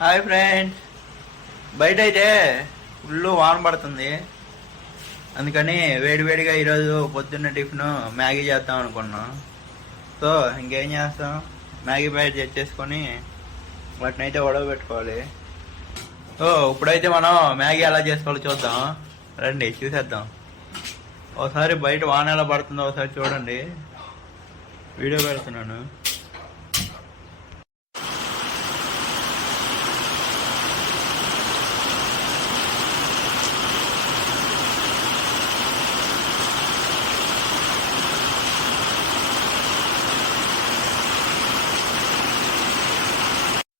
Hi friends, బయట అయితే full వాన పడుతుంది. అందుకని వేడివేడిగా ఈరోజు పొద్దున్న టిఫిన్ మ్యాగీ చేద్దాం అనుకున్నాం. సో ఇంకేం చేస్తాం, మ్యాగీ ప్యాకెట్ తెచ్చేసుకొని వాటిని అయితే ఉడకబెట్టుకోవాలి. సో ఇప్పుడైతే మనం మ్యాగీ ఎలా చేసుకోవాలో చూద్దాం, రండి చూసేద్దాం. ఒకసారి బయట వాన ఎలా పడుతుందో ఒకసారి చూడండి, వీడియో పెడుతున్నాను.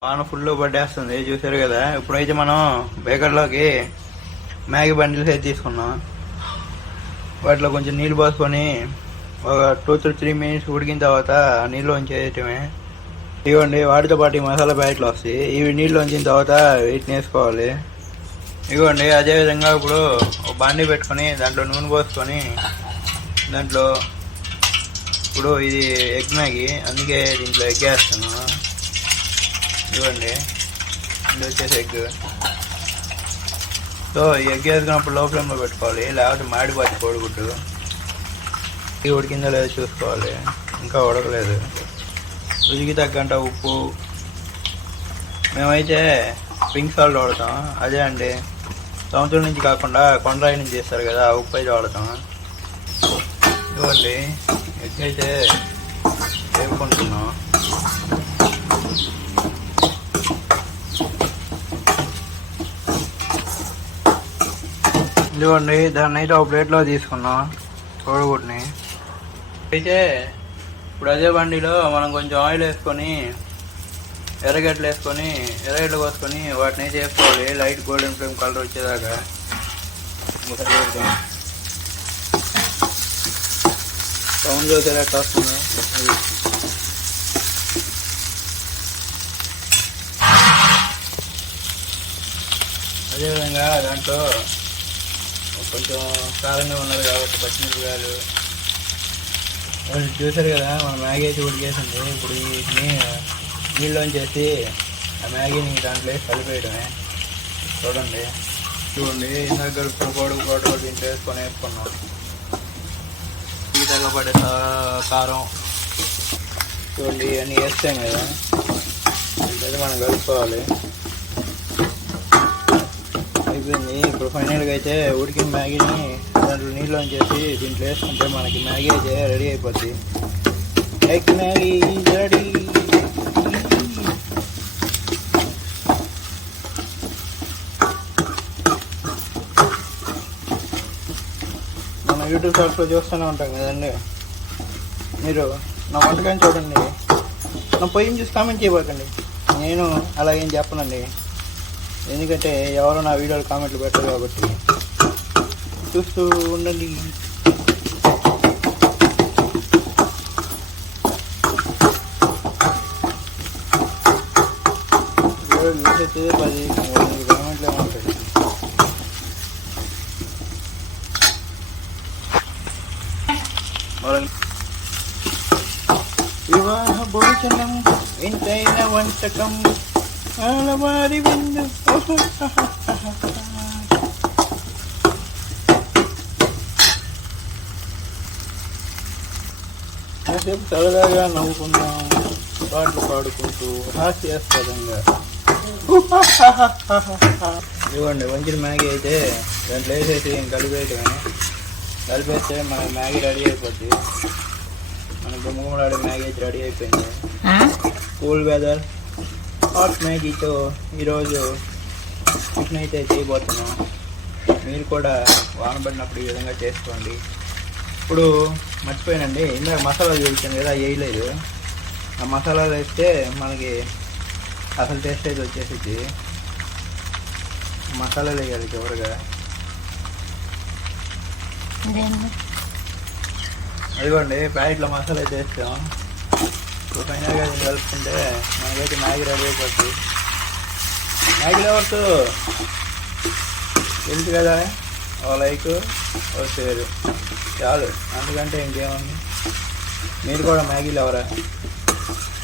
వాన ఫుల్ పట్టేస్తుంది, చూసారు కదా. ఇప్పుడైతే మనం బేకర్లోకి మ్యాగీ బండిల్స్ అయితే తీసుకున్నాం. వాటిలో కొంచెం నీళ్ళు పోసుకొని ఒక 2 to 3 minutes ఉడికిన తర్వాత నీళ్ళు ఉంచేయటమే. ఇవ్వండి, వాటితో పాటు ఈ మసాలా ప్యాకెట్లు వస్తాయి. ఇవి నీళ్ళు ఉంచిన తర్వాత వీటిని వేసుకోవాలి. ఇవ్వండి, అదేవిధంగా ఇప్పుడు ఒక బండి పెట్టుకొని దాంట్లో నూనె పోసుకొని దాంట్లో ఇప్పుడు ఇది ఎగ్ మ్యాగీ, అందుకే దీంట్లో ఎగ్ వేస్తున్నాను. ఇవ్వండి, ఇది వచ్చేసి ఎగ్. సో ఈ ఎగ్ వేసుకున్నప్పుడు లో ఫ్లేమ్లో పెట్టుకోవాలి, లేకపోతే మాడిపోతుంది కోడిగుడ్డు. ఇది ఉడికిందో లేదో చూసుకోవాలి, ఇంకా ఉడకలేదు. రుచికి తగ్గంట ఉప్పు. మేమైతే పింక్ సాల్ట్ వాడతాం, అదే అండి సంవత్సరం నుంచి కాకుండా కొండరాయి నుంచి చేస్తారు కదా, ఆ ఉప్పు అయితే వాడతాం. ఇవ్వండి, ఎగ్ అయితే వేపుకుంటున్నాం. ఇదిగోండి, దాన్ని అయితే ఒక ప్లేట్లో తీసుకున్నాం కోడిగుడ్ని. అయితే ఇప్పుడు అదే బండిలో మనం కొంచెం ఆయిల్ వేసుకొని ఎర్రగడ్డలు కోసుకొని వాటిని అయితే వేసుకోవాలి, లైట్ గోల్డెన్ ఫ్లేమ్ కలర్ వచ్చేదాకా. సౌండ్ చూసేటట్టు వస్తుంది. అదేవిధంగా దాంట్లో కొంచెం కారంగా ఉన్నది కాబట్టి పచ్చిమిరపకాయలు చూసారు కదా. మన మ్యాగీ అయితే ఉడికేసింది. ఇప్పుడు వీటిని నీళ్ళలోంచేసి ఆ మ్యాగీని దాంట్లో వేసి కలిపేయడమే. చూడండి ఇందాక గడుపుకున్న కోడి దీంట్లో వేసుకున్నాం. తీటగా పడే కారం చూడండి, ఇవన్నీ వేస్తాం కదా, ఇదైతే మనం కలుపుకోవాలి. అయిపోయింది. ఇప్పుడు ఫైనల్గా అయితే ఉడికిన మ్యాగీని దాంట్లో నీళ్ళు చేసి దీంట్లో వేసుకుంటే మనకి మ్యాగీ అయితే రెడీ అయిపోద్ది. Egg Maggi ready. మనం యూట్యూబ్ షార్ట్స్లో చూస్తూనే ఉంటాం కదండి. మీరు నా వంటకాన్ని చూడండి, నా పొయ్యిని చూసి కామెంట్ చేయబోకండి. నేను అలా ఏం చెప్పనండి, ఎందుకంటే ఎవరో నా వీడియోలు కామెంట్లు పెట్టరు కాబట్టి. చూస్తూ ఉండండి. చూసేస్తే 10 కామెంట్లు ఏమంటాయి. వివాహ భోజనం ఎంతైన వంటకం ఆలవారి విందు. కాసేపు సరదాగా నవ్వుకుందాం, పాటలు పాడుకుంటూ హాస్యాస్పదంగా. ఇవ్వండి, వంచిన మ్యాగీ అయితే దాంట్లో వేసేసి కలిపేస్తే మన మ్యాగీ రెడీ అయిపోద్ది. మన గుమ్మగుమ్మలాడే మ్యాగీ అయితే రెడీ అయిపోయింది. కూల్ వెదర్ హాట్ మ్యాగీతో ఈరోజు టిఫిన్ అయితే చేయబోతున్నాం. మీరు కూడా వాన పడినప్పుడు ఈ విధంగా చేసుకోండి. ఇప్పుడు మర్చిపోయానండి, ఇందాక మసాలాలు చూపించాను కదా, వేయలేదు. ఆ మసాలాలు వేస్తే మనకి అసలు టేస్ట్ అయితే వచ్చేసింది. మసాలాలు వేయాలి చివరిగా. అదిగోండి, ప్యాకెట్లో మసాలా అయితే వేస్తాం. ఇప్పుడు ఫైనల్గా కలుపుకుంటే మనకైతే మ్యాగీ రెడీ అయిపోతుంది. మ్యాగీ లవర్స్ తెలుసు కదా, ఓ లైక్ ఓ షేర్ చాలు, అందుకంటే ఇంకేముంది. మీరు కూడా మ్యాగీ లవరా?